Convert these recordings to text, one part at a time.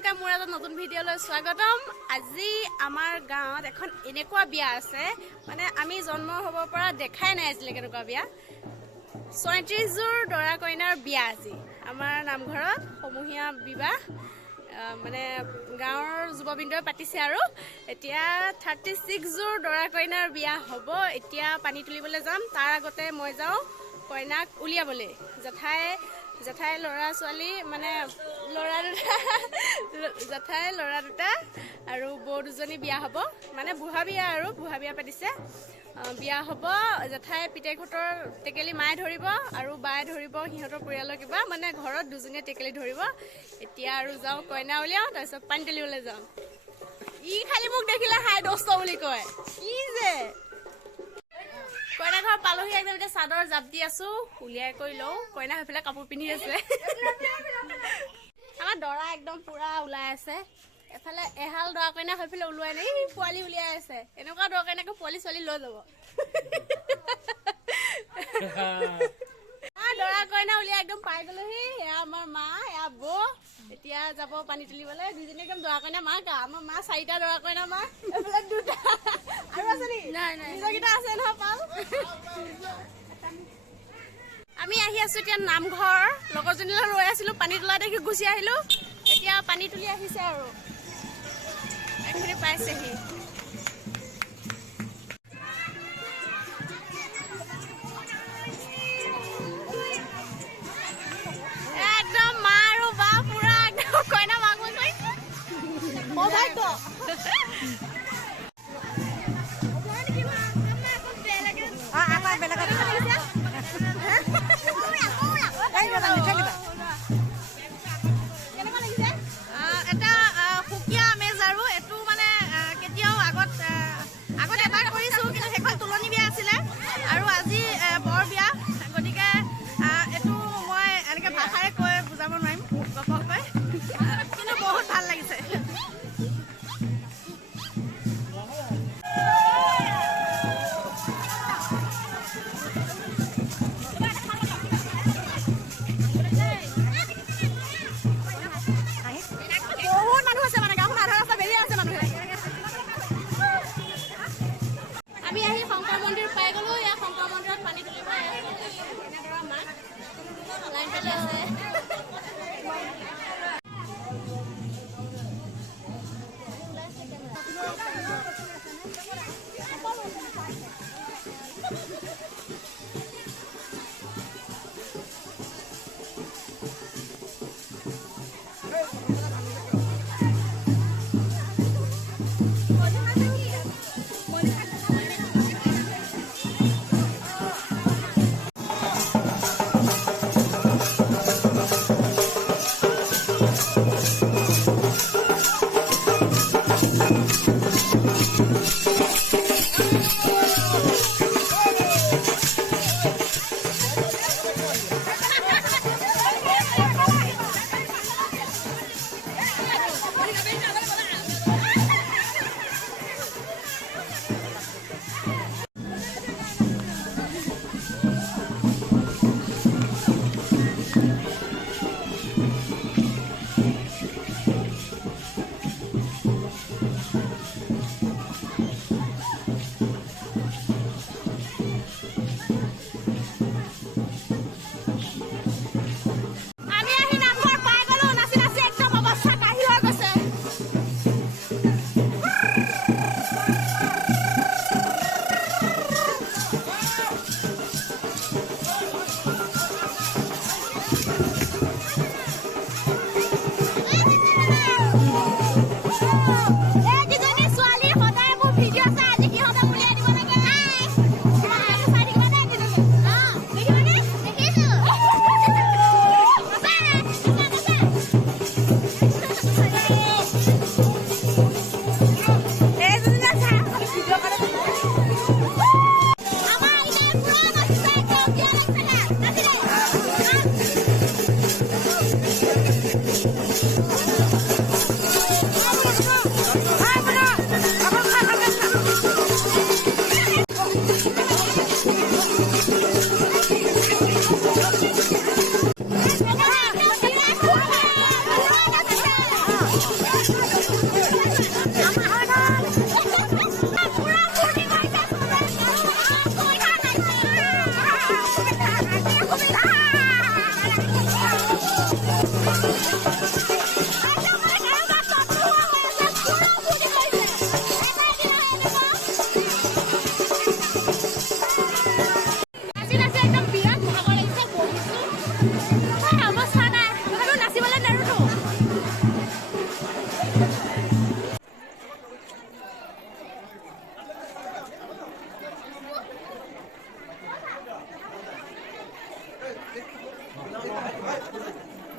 সকলোকে মোৰ এটা নতুন ভিডিঅ'লৈ স্বাগতম। আজি আমাৰ গাঁৱত এখন এনেকুৱা বিয়া আছে, মানে আমি জন্ম হ'ব পৰা দেখাই নাই আজিলৈকে এনেকুৱা বিয়া। ৩৬ যোৰ দৰা কইনাৰ বিয়া আজি আমাৰ নামঘৰত সমূহীয়া বিবাহ, মানে গাঁৱৰ যুৱবৃন্দই পাতিছে আৰু এতিয়া 36 যোৰ দৰা কইনাৰ বিয়া হ'ব। এতিয়া পানী তুলিবলৈ যাম, তাৰ আগতে মই যাওঁ কইনাক উলিয়াবলৈ। জেঠাই ল'ৰা ছোৱালী, মানে জেঠাই ল'ৰা দুটা আৰু বৌ দুজনী বিয়া হ'ব, মানে বুঢ়া বিয়া আৰু বুঢ়া বিয়া পাতিছে। বিয়া হ'ব, জেঠাই পিতেকহঁতৰ টেকেলি মায়ে ধৰিব আৰু বায়ে ধৰিব সিহঁতৰ পৰিয়ালৰ কিবা, মানে ঘৰত দুজনীয়ে টেকেলি ধৰিব। এতিয়া আৰু যাওঁ কইনা উলিয়াওঁ, তাৰপিছত পানী তুলিবলৈ যাওঁ। ই খালি মোক দেখিলে হাই দস্ত বুলি কয়, কি যে কইনা ঘৰ পালোহি একদম। এতিয়া চাদৰ জাপ দি আছো, উলিয়াই কৰি লওঁ। কইনা সেইফালে কাপোৰ পিন্ধি আছে। আমাৰ দৰা একদম পুৰা ওলাই আছে। এফালে এহাল দৰা কইনা সেইফালে ওলোৱাই নাই, পোৱালি উলিয়াই আছে। এনেকুৱা দৰা কইনাকে পোৱালি ছোৱালী লৈ যাব। দৰা কইনা উলিয়াই একদম পাই গলোহি। এয়া আমাৰ মা, এয়া বৌ। এতিয়া যাব পানী তুলিবলৈ। দুইজনী একদম দৰা কইনা মা কা। আমাৰ মা 4টা দৰা কইনা মা, এইফালে 2টা আৰু আছে নেকি? নাই নিজৰকেইটা আছে নহয় পাল। আমি আহি আছো এতিয়া নামঘৰ। লগৰজনীলৈ ৰৈ আছিলো, পানী তোলা দেখি গুচি আহিলো। এতিয়া পানী তুলি আহিছে আৰু এইখিনি পাইছেহি। একদম মা আৰু বা পুৰা একদম কইনা মাক মই কৈছো। এটা সুকীয়া আমেজ আৰু এইটো মানে কেতিয়াও আগত এবাৰ কৰিছো, কিন্তু সেইখন তুলনি বিয়া আছিলে আৰু আজি বৰ বিয়া। গতিকে এইটো মই এনেকে ভাষাৰে কৈ বুজাব নোৱাৰিম গপকৈ, কিন্তু বহুত ভাল লাগিছে। বহুত মানুহ আছে, মানে গাঁওখন আধা ৰাস্তা বেৰিয়ে আছে মানুহে। আমি আহি শংকৰ মন্দিৰ পাই গলো। ইয়াত শংকৰ মন্দিৰত পানী তুলিব এনেদৰে মাক লাইন পাতি আছে।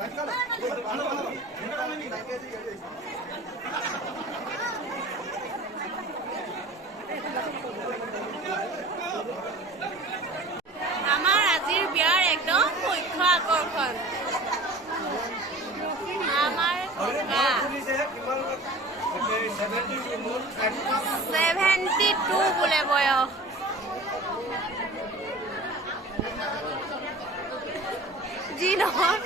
আমাৰ আজিৰ বিয়াৰ একদম মুখ্য আকৰ্ষণ আমাৰ ককা 72 বোলে বয়স যি নহয়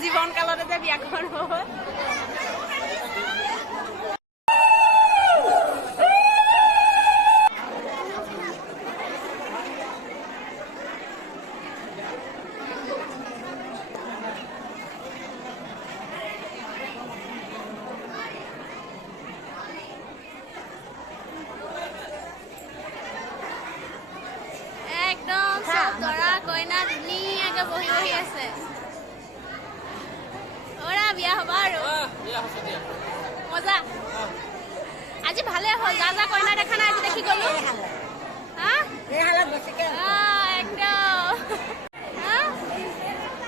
জীৱন কালতে যে বিয়াখন হ'ল একদম সব দৰা কইনা ধুনীয়াকে বহি বহি আছে ওৰা বিয়া হবা আৰু মজা আজি ভালে হ'ল যা যা কইনা দেখা নাই আজি দেখি গলো একদম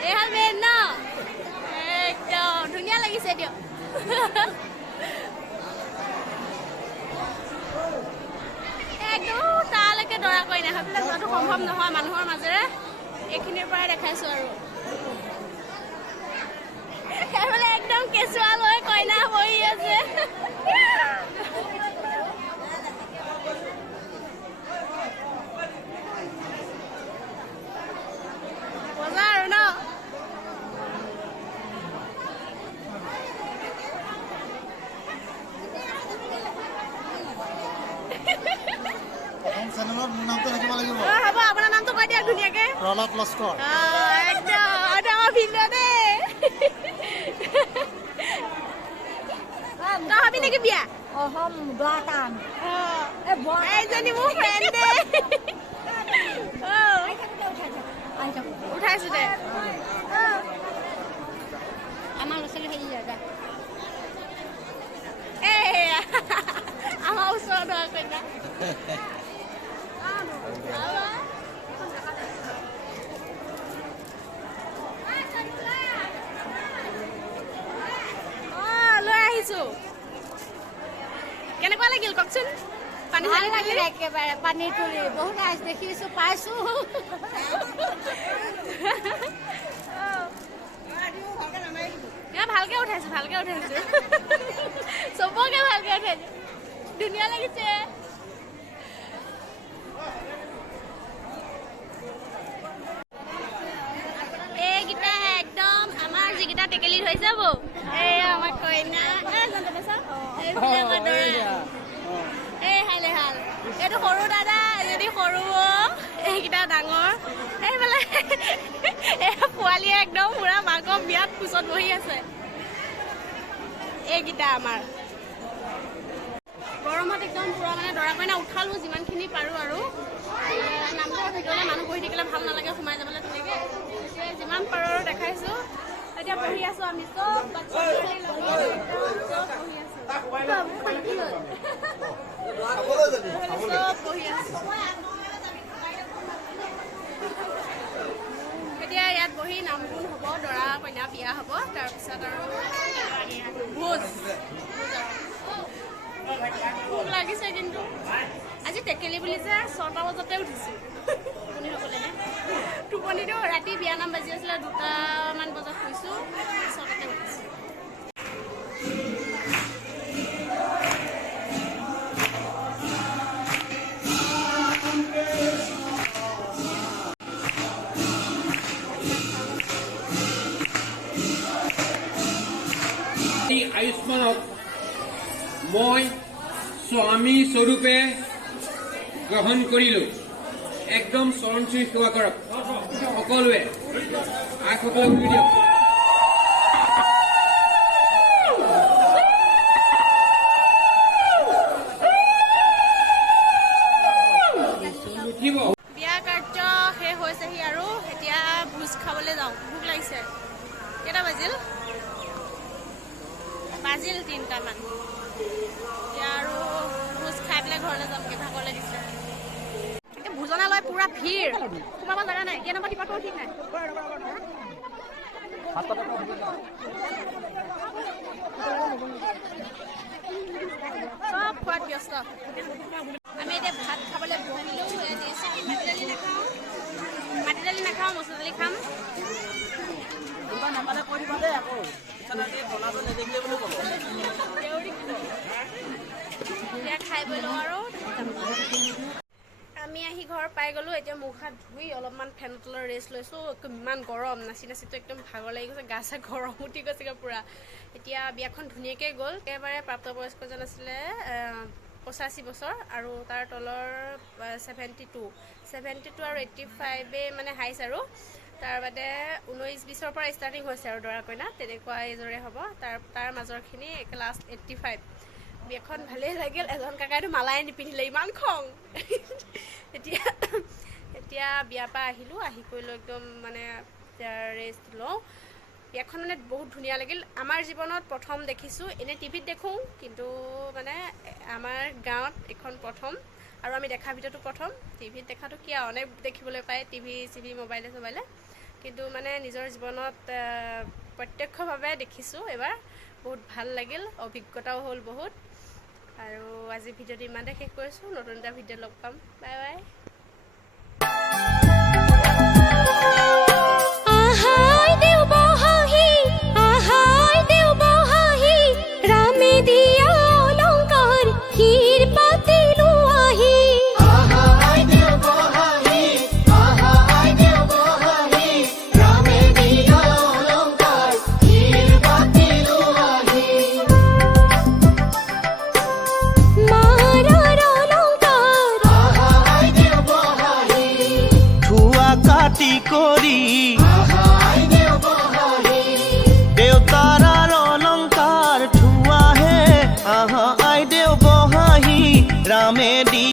এহাল বেন ন একদম ধুনীয়া লাগিছে দিয়ক একদম তালৈকে দৰা কইনা সেইবিলাক যোৱাটো সম্ভৱ নহয় মানুহৰ মাজেৰে এইখিনিৰ পৰাই দেখাইছো আৰু এইফালে একদম কেঁচুৱা লৈ কইনা বহি আছে মজা আৰু ন হ'ব আপোনাৰ নামটো কৈ দিয়ক ধুনীয়াকে প্ৰহ্লাদ লস্কৰ একদম আমাৰ ভিডিঅ' দেই তই হবি নেকি বিয়া অহম দুৱাটান এইজনী মোৰ ফ্ৰেণ্ড দে উঠাইছো দে আমাৰ ল'ৰা ছোৱালী হেৰি যায় এয়া আমাৰ ওচৰত দৰা কইনা লৈ আহিছো কেনেকুৱা লাগিল কওকচোন পানী ভাল লাগিল একেবাৰে পানী তুলি বহুত আইচ দেখিছো পাইছো ভালকে উঠাইছো চবকে ভালকে উঠাইছো ধুনীয়া লাগিছে এইকেইটা একদম আমাৰ যিকেইটা টেকেলি হৈ যাব এয়া আমাৰ কইনা এই হালে হাল এইটো সৰু দাদা যদি সৰু এইকেইটা ডাঙৰ এইফালে পোৱালীয়ে একদম পুৰা মাকৰ বিয়াত কোচত বহি আছে এইকেইটা আমাৰ গৰমত একদম পুৰা মানে দৰা কইনা উঠালো যিমানখিনি পাৰো আৰু নামঘৰৰ ভিতৰলৈ মানুহ বহি থাকিলে ভাল নালাগে সোমাই যাবলৈ তেনেকৈ যিমান পাৰো আৰু দেখাইছো এতিয়া বহি আছো আমি চব বাচ্চা এতিয়া ইয়াত বহি নাম গুণ হ'ব দৰা কইনা বিয়া হ'ব তাৰপিছত আৰু ভোজ ভোক লাগিছে কিন্তু আজি টেকেলি বুলি যে 6টা বজাতে উঠিছো টোপনি হ'বলৈহে টোপনিটো ৰাতি বিয়া নাম বাজি আছিলে 2টামান বজাত শুইছো 6টাতে উঠিছো আয়ুষ্মানক মই স্বামী স্বৰূপে গ্ৰহণ কৰিলো একদম চৰণ চুই সেৱা কৰক সকলোৱে আইসকলক উঠি দিয়ক বিয়া কাৰ্য শেষ হৈছেহি আৰু এতিয়া ভোজ খাবলৈ যাওঁ ভোক লাগিছে কেইটা বাজিল 3টামান এতিয়া আৰু ভোজ খাই পেলাই ঘৰলৈ যামগৈ ভাগৰ লাগিছে ভোজনালয় পুৰা ভিৰ সোমাব জেগা নাই কেই নম্বৰ টিকট ঠিক নাই চব খোৱাত ব্যস্ত আমি এতিয়া ভাত খাবলৈ বহিলেও মাটি দালি নাখাওঁ মচুৰ দালি খাম এতিয়া খাই বৈ লওঁ আৰু আমি আহি ঘৰ পাই গ'লোঁ এতিয়া মুখ হাত ধুই অলপমান ফেনৰ তলত ৰেষ্ট লৈছোঁ ইমান গৰম নাচি নাচিতো একদম ভাগৰ লাগি গৈছে গা চা গৰম উঠি গৈছেগৈ পূৰা এতিয়া বিয়াখন ধুনীয়াকৈ গ'ল একেবাৰে প্ৰাপ্তবয়স্কজন আছিলে 85 বছৰ আৰু তাৰ তলৰ 72 আৰু 85 মানে হাইছ আৰু তাৰ বাদে 19-20ৰ পৰা ষ্টাৰ্টিং হৈছে আৰু দৰা কইনা তেনেকুৱা এজৰে হ'ব তাৰ মাজৰখিনি লাষ্ট 85 বিয়াখন ভালেই লাগিল এজন কাকাইতো মালাই নিপিন্ধিলে ইমান খং এতিয়া বিয়াৰ পৰা আহিলোঁ আহি কৰিলোঁ একদম মানে ৰেষ্ট লওঁ বিয়াখন মানে বহুত ধুনীয়া লাগিল আমাৰ জীৱনত প্ৰথম দেখিছোঁ এনেই টিভিত দেখোঁ কিন্তু মানে আমাৰ গাঁৱত এখন প্ৰথম আৰু আমি দেখাৰ ভিতৰতো প্ৰথম টিভিত দেখাটো কি আৰু অনেক দেখিবলৈ পায় টিভি মোবাইলে চবাইলে কিন্তু মানে নিজৰ জীৱনত প্ৰত্যক্ষভাৱে দেখিছোঁ এবাৰ বহুত ভাল লাগিল অভিজ্ঞতাও হ'ল বহুত আৰু আজি ভিডিঅ'টো ইমানতে শেষ কৰিছোঁ নতুন এটা ভিডিঅ' লগ পাম বাই বাই কাটি কৰি